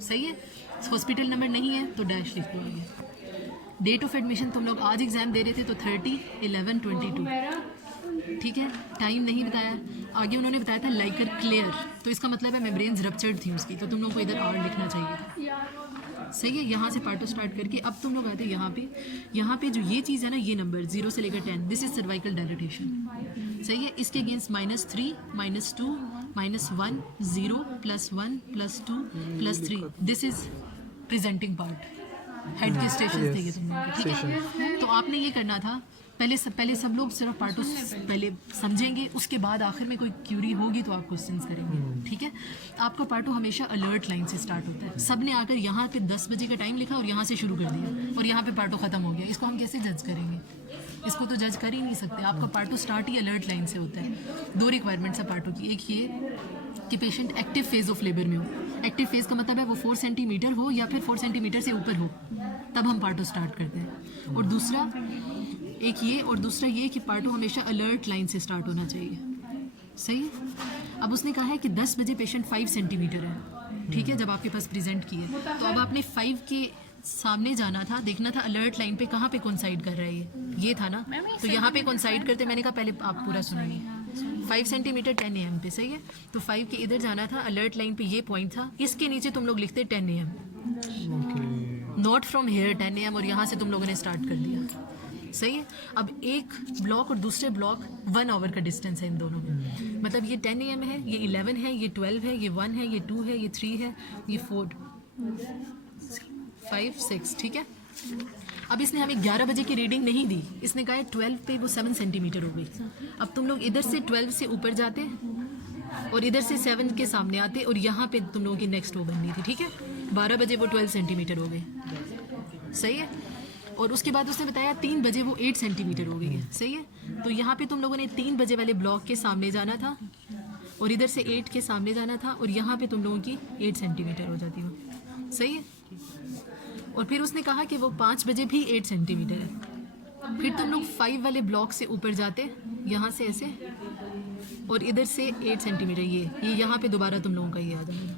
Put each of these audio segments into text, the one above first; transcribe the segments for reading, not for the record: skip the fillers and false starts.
सही है। Hospital number नहीं है तो डैश लिख दोगे। डेट ऑफ एडमिशन तुम लोग आज एग्ज़ाम दे रहे थे तो 30/11/22, ठीक है। टाइम नहीं बताया, आगे उन्होंने बताया था लाइकर क्लियर, तो इसका मतलब है मेम्ब्रेन्स रप्चर्ड थी उसकी, तो तुम लोगों को इधर आर लिखना चाहिए था। सही है। यहाँ से पार्टो स्टार्ट करके अब तुम लोग आते यहाँ पे जो ये चीज़ है ना, ये नंबर 0 से लेकर 10, दिस इज सर्वाइकल डायलिटेशन। सही है। इसके against -3, -2, -1, 0, +1, +2, +3, this is presenting part. Head के स्टेशन थे ये तुम लोगों के, ठीक है। तो आपने ये करना था, पहले सब लोग सिर्फ पार्टो पहले समझेंगे, उसके बाद आखिर में कोई क्यूरी होगी तो आप क्वेश्चंस करेंगे, ठीक है। आपका पार्टो हमेशा अलर्ट लाइन से स्टार्ट होता है। सब ने आकर यहाँ पे 10 बजे का टाइम लिखा और यहाँ से शुरू कर दिया और यहाँ पे पार्टो ख़त्म हो गया। इसको हम कैसे जज करेंगे? इसको तो जज कर ही नहीं सकते। आपका पार्टो स्टार्ट ही अलर्ट लाइन से होता है। 2 रिक्वायरमेंट्स है पार्टो की, एक ये कि patient active phase of labour में हो। एक्टिव फेज का मतलब है वो 4 सेंटीमीटर हो या फिर 4 सेंटीमीटर से ऊपर हो, तब हम पार्टो स्टार्ट करते हैं। और दूसरा ये कि पार्टो हमेशा अलर्ट लाइन से स्टार्ट होना चाहिए। सही है। अब उसने कहा है कि 10 बजे पेशेंट 5 सेंटीमीटर है, ठीक है, जब आपके पास प्रेजेंट किए, तो अब आपने 5 के सामने जाना था, देखना था अलर्ट लाइन पे कहाँ पे कोइंसाइड कर रहा है ये था ना, तो यहाँ पे कोइंसाइड करते, मैंने कहा पहले आप पूरा सुनिए। 5 सेंटीमीटर 10 AM पे, सही है। तो 5 के इधर जाना था, अलर्ट लाइन पे ये पॉइंट था, इसके नीचे तुम लोग लिखते 10 AM, not from here 10 AM, और यहाँ से तुम लोगों ने स्टार्ट कर दिया। सही है। अब एक ब्लॉक और दूसरे ब्लॉक 1 आवर का डिस्टेंस है इन दोनों में, मतलब ये 10 AM है, ये 11 है, ये 12 है, ये 1 है, ये 2 है, ये 3 है, ये 4, 5, 6, ठीक है। अब इसने हमें 11 बजे की रीडिंग नहीं दी, इसने कहा है 12 पे वो 7 सेंटीमीटर हो गई। अब तुम लोग इधर से 12 से ऊपर जाते और इधर से 7 के सामने आते और यहाँ पे तुम लोगों की नेक्स्ट वो बननी थी, ठीक है। 12 बजे वो 12 सेंटीमीटर हो गई, सही है। और उसके बाद उसने बताया 3 बजे वो 8 सेंटीमीटर हो गई है, सही है। तो यहाँ पे तुम लोगों ने 3 बजे वाले ब्लॉक के सामने जाना था और इधर से 8 के सामने जाना था और यहाँ पे तुम लोगों की 8 सेंटीमीटर हो जाती हो, सही है। और फिर उसने कहा कि वो 5 बजे भी 8 सेंटीमीटर है। फिर तुम लोग 5 वाले ब्लॉक से ऊपर जाते, यहाँ से ऐसे, और इधर से 8 सेंटीमीटर, ये यहाँ पे दोबारा तुम लोगों का ये आ जाएगा,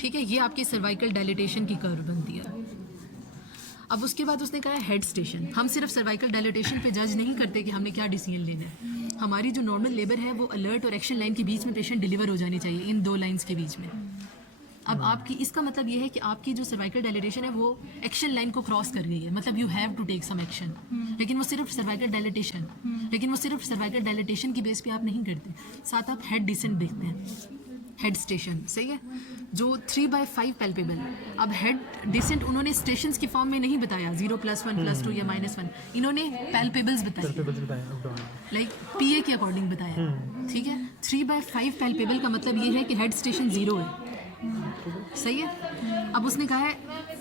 ठीक है। ये आपकी सर्वाइकल डायलिटेशन की कर्व बनती है। अब उसके बाद उसने कहा हेड स्टेशन। हम सिर्फ सर्वाइकल डायलिटेशन पे जज नहीं करते कि हमने क्या डिसीजन लेना है। हमारी जो नॉर्मल लेबर है वो अलर्ट और एक्शन लाइन के बीच में पेशेंट डिलीवर हो जानी चाहिए, इन 2 लाइंस के बीच में। अब आपकी इसका मतलब ये है कि आपकी जो सर्वाइकल डायलिटेशन है वो एक्शन लाइन को क्रॉस कर गई है, मतलब you have to take some action. लेकिन वो सिर्फ सर्वाइकल डायलिटेशन की बेस पे आप नहीं करते, साथ आप हेड डिसेंट देखते हैं, हेड स्टेशन, सही है। जो 3/5 पैल्पेबल, अब हेड डिसेंट उन्होंने स्टेशंस की फॉर्म में नहीं बताया 0 +1 +2 या -1, इन्होंने पैल्पेबल्स बताए, लाइक PA के अकॉर्डिंग बताया, ठीक है। 3/5 पैल्पेबल का मतलब ये है कि हेड स्टेशन 0 है, सही है। अब उसने कहा है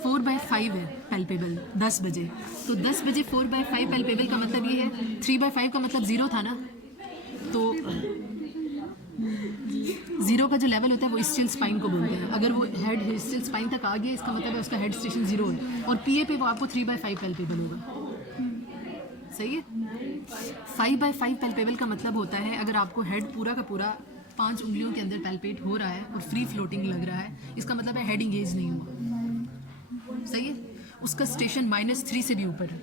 4/5 है पैल्पेबल 10 बजे, तो 10 बजे 4/5 पैल्पेबल का मतलब ये है, 3/5 का मतलब 0 था ना, तो 0 का जो लेवल होता है वो स्टिल स्पाइन को बोलते हैं। अगर वो हेड स्टिल स्पाइन तक आ गया, इसका मतलब है उसका हेड स्टेशन 0 है, और PA पे वो आपको 3/5 पैल्पेबल होगा, सही है। 5/5 पैल्पेबल का मतलब होता है अगर आपको हेड पूरा का पूरा 5 उंगलियों के अंदर पैल्पेट हो रहा है और फ्री फ्लोटिंग लग रहा है, इसका मतलब है हेड इंगेज नहीं हुआ, सही है। उसका स्टेशन -3 से भी ऊपर है,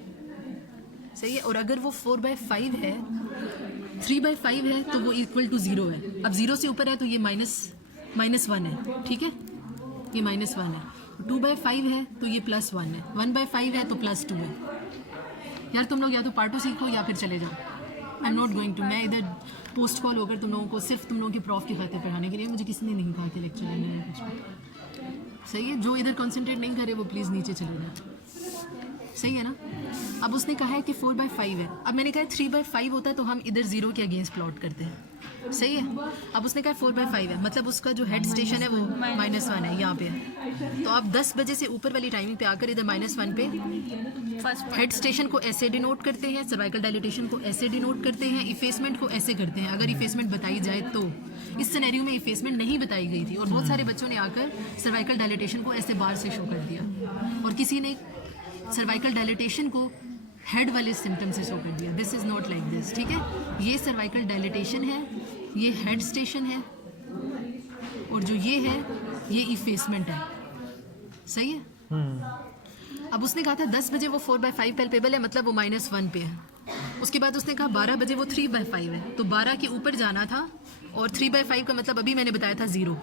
सही है। और अगर वो 4/5 है, 3/5 है तो वो इक्वल टू 0 है। अब 0 से ऊपर है तो ये -1 है, ठीक है, ये -1 है। 2/5 है तो ये +1 है, 1/5 है तो +2 है। यार तुम लोग या तो पार्टो सीखो या फिर चले जाओ, I am not going to. मैं इधर पोस्ट कॉल होकर तुम लोगों को सिर्फ तुम लोगों के प्रॉफ की खातिर पढ़ाने के लिए, मुझे किसी ने नहीं कहा कि लेक्चर लेने है कुछ, सही है। जो इधर कंसंट्रेट नहीं करे वो प्लीज़ नीचे चले जाए, सही है ना। अब उसने कहा है कि 4/5 है, अब मैंने कहा 3/5 होता है तो हम इधर 0 के अगेंस्ट प्लॉट करते हैं, सही है। अब उसने कहा 4/5 है, मतलब उसका जो हेड स्टेशन है वो -1 है, यहाँ पे है। तो आप 10 बजे से ऊपर वाली टाइमिंग पे आकर इधर -1 पे हेड स्टेशन को ऐसे डिनोट करते हैं, सर्वाइकल डायलिटेशन को ऐसे डिनोट करते हैं, इफेसमेंट को ऐसे करते हैं, अगर इफेसमेंट बताई जाए तो। इस सिनेरियो में इफेसमेंट नहीं बताई गई थी और बहुत सारे बच्चों ने आकर सर्वाइकल डायलिटेशन को ऐसे बार से शो कर दिया, और किसी ने सर्वाइकल डायलिटेशन को हेड वाले सिम्टम से शो कर दिया। This is not like this, ठीक है। ये सर्वाइकल डायलिटेशन है, ये हेड स्टेशन है, और जो ये है ये इफेसमेंट है, सही है। अब उसने कहा था 10 बजे वो 4/5 पैल्पेबल है, मतलब वो -1 पे है। उसके बाद उसने कहा 12 बजे वो 3/5 है, तो 12 के ऊपर जाना था, और 3/5 का मतलब अभी मैंने बताया था 0,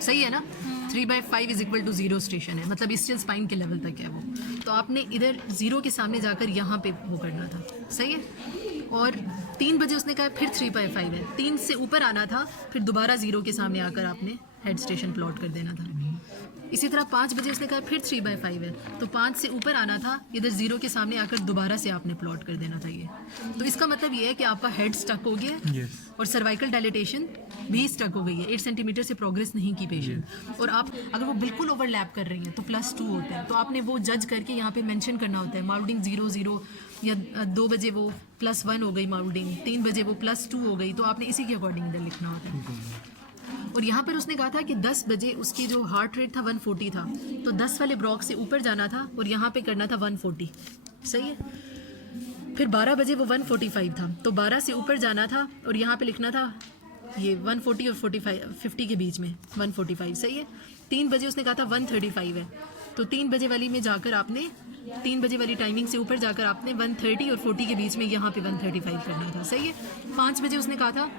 सही है ना। 3/5 इज इक्वल टू 0 स्टेशन है, मतलब इसचियल स्पाइन के लेवल तक है वो। तो आपने इधर 0 के सामने जाकर यहाँ पे वो करना था, सही है। और 3 बजे उसने कहा फिर 3/5 है, 3 से ऊपर आना था, फिर दोबारा 0 के सामने आकर आपने हेड स्टेशन प्लॉट कर देना था। इसी तरह 5 बजे उसने कहा फिर 3/5 है, तो 5 से ऊपर आना था, इधर 0 के सामने आकर दोबारा से आपने प्लॉट कर देना था ये। तो इसका मतलब ये है कि आपका हेड स्टक हो गया और सर्वाइकल डायलिटेशन भी स्टक हो गई है, 8 सेंटीमीटर से प्रोग्रेस नहीं की पेशेंट। और आप अगर वो बिल्कुल ओवरलैप कर रही हैं तो +2 होता है, तो आपने वो जज करके यहाँ पे मेंशन करना होता है माउल्डिंग 0 या 2 बजे वो +1 हो गई माउल्डिंग, 3 बजे वो +2 हो गई, तो आपने इसी के अकॉर्डिंग इधर लिखना होता है। और यहाँ पर उसने कहा था कि 10 बजे उसकी जो हार्ट रेट था 140 था, तो 10 वाले ब्लॉक से ऊपर जाना था और यहाँ पे करना था 140, सही है। फिर 12 बजे वो 145 था, तो 12 से ऊपर जाना था और यहाँ पे लिखना था ये 140 और 50 के बीच में 145, सही है। 3 बजे उसने कहा था 135 है, तो 3 बजे वाली में जाकर आपने 3 बजे वाली टाइमिंग से ऊपर जाकर आपने 130 और 40 के बीच में यहाँ पे 135 करना था, सही है। 5 बजे उसने कहा था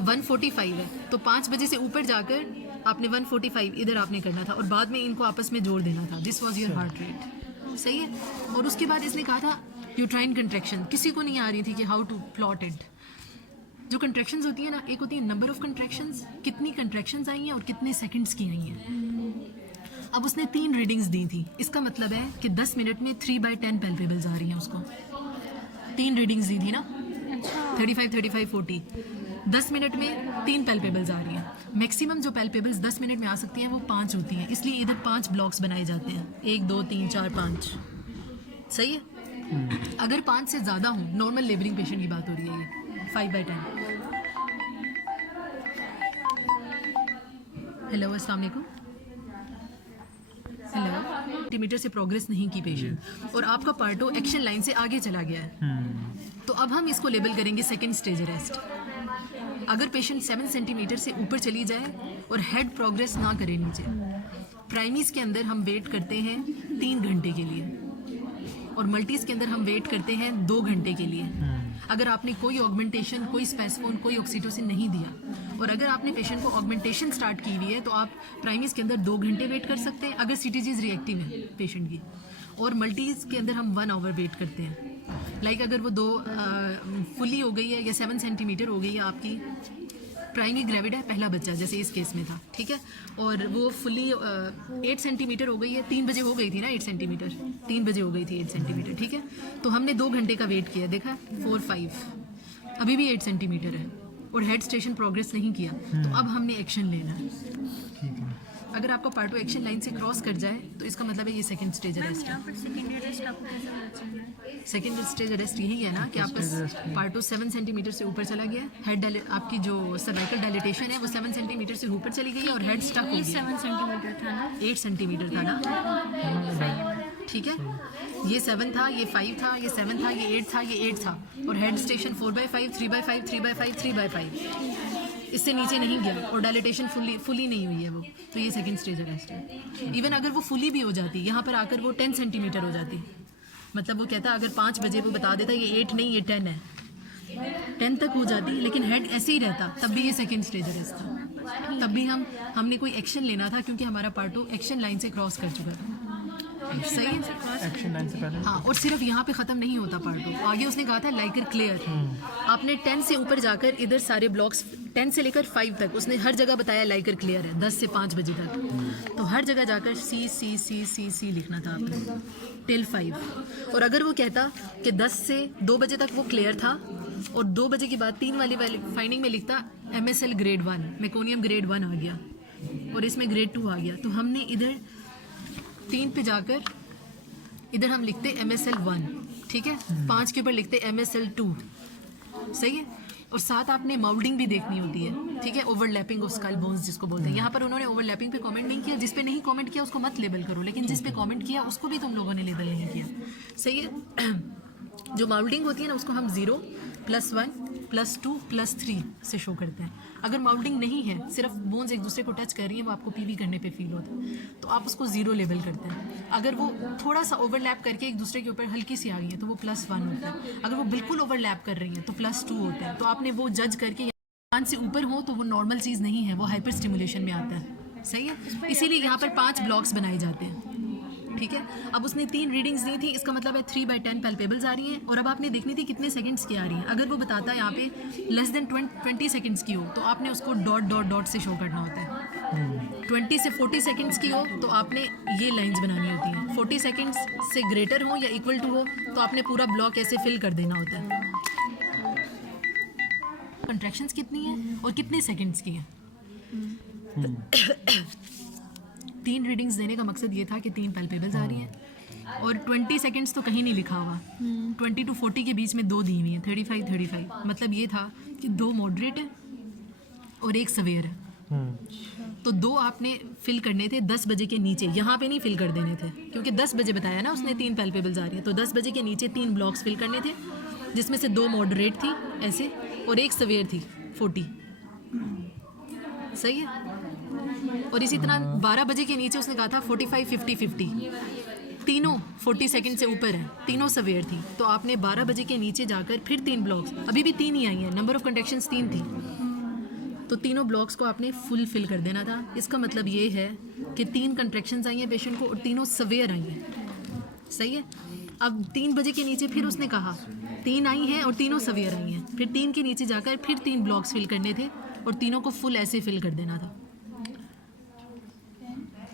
145 है, तो 5 बजे से ऊपर जाकर आपने 145 इधर आपने करना था और बाद में इनको आपस में जोड़ देना था। This was your heart rate, सही है। और उसके बाद इसने कहा था यूट्राइन कंट्रैक्शन, किसी को नहीं आ रही थी कि हाउ टू प्लॉट इट। जो कंट्रैक्शंस होती है ना, एक होती है नंबर ऑफ कंट्रैक्शंस, कितनी कंट्रैक्शंस आई हैं और कितने सेकंड्स की आई हैं। अब उसने 3 रीडिंग्स दी थी, इसका मतलब है कि 10 मिनट में 3/10 पैल्पेबल्स आ रही हैं उसको। 3 रीडिंग्स दी थी ना, 35, 35, 40, 10 मिनट में 3 पैल्पेबल्स आ रही हैं। मैक्सिमम जो पैल्पेबल्स 10 मिनट में आ सकती हैं वो 5 होती हैं, इसलिए इधर 5 ब्लॉक्स बनाए जाते हैं, 1 2 3 4 5, सही है। अगर 5 से ज़्यादा हो, नॉर्मल लेबरिंग पेशेंट की बात हो रही है, ये 5/10। हेलो, अस्सलाम वालेकुम। हेलो, सेंटीमीटर से प्रोग्रेस नहीं की पेशेंट और आपका पार्टो एक्शन लाइन से आगे चला गया है, तो अब हम इसको लेबल करेंगे सेकेंड स्टेज अरेस्ट। अगर पेशेंट 7 सेंटीमीटर से ऊपर चली जाए और हेड प्रोग्रेस ना करे नीचे, प्राइमीज के अंदर हम वेट करते हैं 3 घंटे के लिए और मल्टीज के अंदर हम वेट करते हैं 2 घंटे के लिए। अगर आपने कोई ऑगमेंटेशन, कोई स्पेसफोन, कोई ऑक्सीटोसिन नहीं दिया और अगर आपने पेशेंट को ऑगमेंटेशन स्टार्ट की हुई है तो आप प्राइमीज के अंदर 2 घंटे वेट कर सकते हैं अगर सीटीजीज रिएक्टिव है पेशेंट की, और मल्टीज के अंदर हम 1 आवर वेट करते हैं। लाइक अगर वो 2 फुली हो गई है या 7 सेंटीमीटर हो गई है आपकी, प्राइमी ग्रेविड है, पहला बच्चा जैसे इस केस में था, ठीक है, और वो फुली 8 सेंटीमीटर हो गई है, 3 बजे हो गई थी ना 8 सेंटीमीटर, 3 बजे हो गई थी 8 सेंटीमीटर, ठीक है। तो हमने 2 घंटे का वेट किया, देखा 4 5, अभी भी 8 सेंटीमीटर है और हेड स्टेशन प्रोग्रेस नहीं किया, तो अब हमने एक्शन लेना है। अगर आपका पार्टो एक्शन लाइन से क्रॉस कर जाए तो इसका मतलब है ये सेकंड स्टेज अरेस्ट है। सेकंड स्टेज अरेस्ट यही है ना कि आपका पार्टो 7 सेंटीमीटर से ऊपर चला गया, हेड आपकी जो सर्वाइकल डायलिटेशन है वो 7 सेंटीमीटर से ऊपर चली गई और हेड स्टक हो गया। 7 सेंटीमीटर था ना, 8 सेंटीमीटर था ना, ठीक है। ये 7 था, ये 5 था, ये 7 था, ये 8 था, ये 8 था, और हेड स्टेशन 4/5, 3/5, 3/5, 3/5, इससे नीचे नहीं गया और डायलिटेशन फुली नहीं हुई है वो, तो ये सेकंड स्टेज अरेस्ट है। इवन अगर वो फुली भी हो जाती, यहाँ पर आकर वो 10 सेंटीमीटर हो जाती, मतलब वो कहता अगर 5 बजे वो बता देता ये 8 नहीं ये 10 है, 10 तक हो जाती, लेकिन हेड ऐसे ही रहता, तब भी ये सेकंड स्टेज अरेस्ट था। तब भी हमने कोई एक्शन लेना था क्योंकि हमारा पार्टो एक्शन लाइन से क्रॉस कर चुका था, सही है, एक्शन लाइन से पहले। हाँ, और सिर्फ यहाँ पे ख़त्म नहीं होता पार्टो, आगे उसने कहा था लाइकर क्लियर। आपने 10 से ऊपर जाकर इधर सारे ब्लॉक्स 10 से लेकर 5 तक उसने हर जगह बताया लाइकर क्लियर है, 10 से 5 बजे तक, तो हर जगह जाकर सी सी सी सी सी लिखना था आपने टिल 5। और अगर वो कहता कि 10 से 2 बजे तक वो क्लियर था और 2 बजे के बाद 3 वाली फाइंडिंग में लिखता MSL ग्रेड 1, मेकोनियम ग्रेड 1 आ गया और इसमें ग्रेड 2 आ गया, तो हमने इधर 3 पे जाकर इधर हम लिखते MSL 1, ठीक है, 5 के ऊपर लिखते MSL 2, सही है। और साथ आपने माउल्डिंग भी देखनी होती है, ठीक है, ओवरलैपिंग ऑफ स्कल बोन्स जिसको बोलते हैं। यहाँ पर उन्होंने ओवरलैपिंग पे कमेंट नहीं किया, जिस पे नहीं कमेंट किया उसको मत लेबल करो, लेकिन जिस पे कमेंट किया उसको भी तुम लोगों ने लेबल नहीं किया, सही है। जो माउल्डिंग होती है ना उसको हम 0 +1 +2 +3 से शो करता है। अगर माउल्डिंग नहीं है, सिर्फ बोन्स एक दूसरे को टच कर रही है, वो आपको पीवी करने पे फील होता है, तो आप उसको 0 लेबल करते हैं। अगर वो थोड़ा सा ओवरलैप करके एक दूसरे के ऊपर हल्की सी आ गई है तो वो +1 होता है। अगर वो बिल्कुल ओवरलैप कर रही हैं तो +2 होता है। तो आपने वो जज करके, 5 से ऊपर हो तो वो नॉर्मल चीज़ नहीं है, वो हाइपर स्टिमुलेशन में आता है। सही है, इसीलिए यहाँ पर 5 ब्लॉक्स बनाए जाते हैं। ठीक है, अब उसने 3 रीडिंग्स दी थी, इसका मतलब है 3/10 पैल्पेबल्स आ रही हैं, और अब आपने देखनी थी कितने सेकंड्स की आ रही हैं। अगर वो बताता है यहाँ पे लेस देन 20 सेकंड्स की हो तो आपने उसको डॉट डॉट डॉट से शो करना होता है। 20 से 40 सेकंड्स की हो तो आपने ये लाइंस बनानी होती हैं। 40 सेकंड्स से ग्रेटर हो या इक्वल टू हो तो आपने पूरा ब्लॉक ऐसे फिल कर देना होता है। कंट्रैक्शंस कितनी है और कितने सेकंड्स की है। 3 रीडिंग्स देने का मकसद ये था कि 3 पैल्पेबल्स आ रही हैं, और 20 सेकंड्स तो कहीं नहीं लिखा हुआ। 20 to 40 के बीच में 2 दी हुई हैं, 35 मतलब ये था कि 2 मॉडरेट है और 1 सवेयर है। तो 2 आपने फिल करने थे 10 बजे के नीचे, यहाँ पे नहीं फिल कर देने थे, क्योंकि 10 बजे बताया ना उसने 3 पैल्पेबल्स आ रही हैं, तो 10 बजे के नीचे 3 ब्लॉक्स फिल करने थे, जिसमें से 2 मॉडरेट थी ऐसे और 1 सवेयर थी 40। सही है, और इसी तरह 12 बजे के नीचे उसने कहा था 45 50 50, तीनों 40 सेकंड से ऊपर हैं, तीनों सवेयर थी। तो आपने 12 बजे के नीचे जाकर फिर 3 ब्लॉक्स, अभी भी 3 ही आई हैं, नंबर ऑफ कंट्रैक्शंस 3 थी, तो तीनों ब्लॉक्स को आपने फुल फिल कर देना था। इसका मतलब ये है कि 3 कंट्रैक्शंस आई हैं पेशेंट को और तीनों सवेयर आई हैं। सही है, अब 3 बजे के नीचे फिर उसने कहा 3 आई हैं और तीनों सवेयर आई हैं, फिर 3 के नीचे जाकर फिर 3 ब्लॉक्स फिल करने थे और तीनों को फुल ऐसे फिल कर देना था।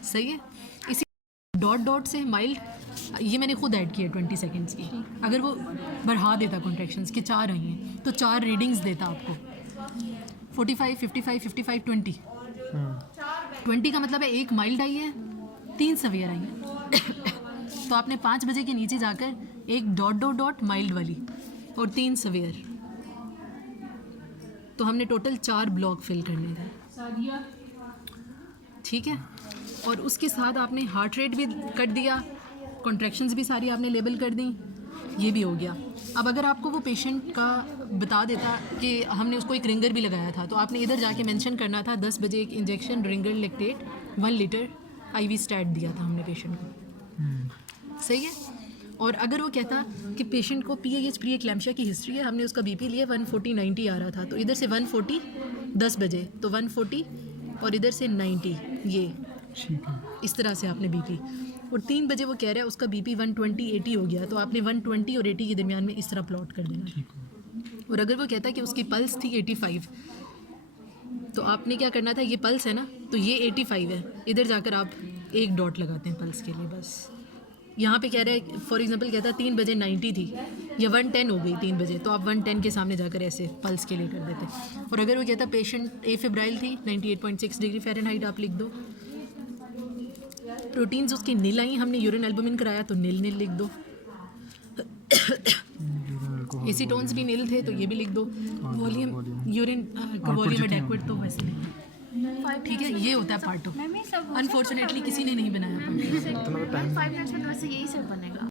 सही है, इसी डॉट डॉट से माइल्ड, ये मैंने खुद ऐड किया 20 सेकंड्स की। अगर वो बढ़ा देता कॉन्ट्रैक्शंस के 4 आई हैं तो 4 रीडिंग्स देता आपको 45 55 55 20। 20 का मतलब है 1 माइल्ड आई है, 3 सवेयर आई हैं। तो आपने 5 बजे के नीचे जाकर 1 डॉट डॉट डॉट माइल्ड वाली और 3 सवेयर, तो हमने टोटल 4 ब्लॉक फिल करने थे। ठीक है, और उसके साथ आपने हार्ट रेट भी कर दिया, कॉन्ट्रैक्शंस भी सारी आपने लेबल कर दी, ये भी हो गया। अब अगर आपको वो पेशेंट का बता देता कि हमने उसको एक रिंगर भी लगाया था, तो आपने इधर जाके मेंशन करना था 10 बजे एक injection Ringer lactate 1 litre IV stat दिया था हमने पेशेंट को। सही है, और अगर वो कहता कि पेशेंट को PAH प्री एक्लैम्पशिया की हिस्ट्री है, हमने उसका BP लिया 140/90 आ रहा था, तो इधर से 140 10 बजे तो 140 और इधर से 90, ये इस तरह से आपने BP, और 3 बजे वो कह रहा है उसका BP 120/80 हो गया, तो आपने 120 और 80 के दरमियान में इस तरह प्लॉट कर देना। और अगर वो कहता है कि उसकी पल्स थी 85, तो आपने क्या करना था, ये पल्स है ना, तो ये 85 है, इधर जाकर आप 1 डॉट लगाते हैं पल्स के लिए बस। यहाँ पे कह रहे हैं फॉर एग्जांपल कहता है 3 बजे 90 थी या 110 हो गई 3 बजे, तो आप 110 के सामने जाकर ऐसे पल्स के लिए कर देते। और अगर वो कहता पेशेंट फेब्राइल थी 98.6 डिग्री फ़ारेनहाइट, आप लिख दो। प्रोटीन्स उसकी नील आई, हमने यूरिन एल्बुमिन कराया तो नील लिख दो। एसीटोन्स भी नील थे तो ये भी लिख दो। वॉल्यूम यूरिन वॉल्यूम एडेक्वेट तो वैसे नहीं। ठीक है, ये होता है पार्ट 2। अनफॉर्चुनेटली किसी ने नहीं बनाया। 5 मिनट्स में तो वैसे यही सब बनेगा।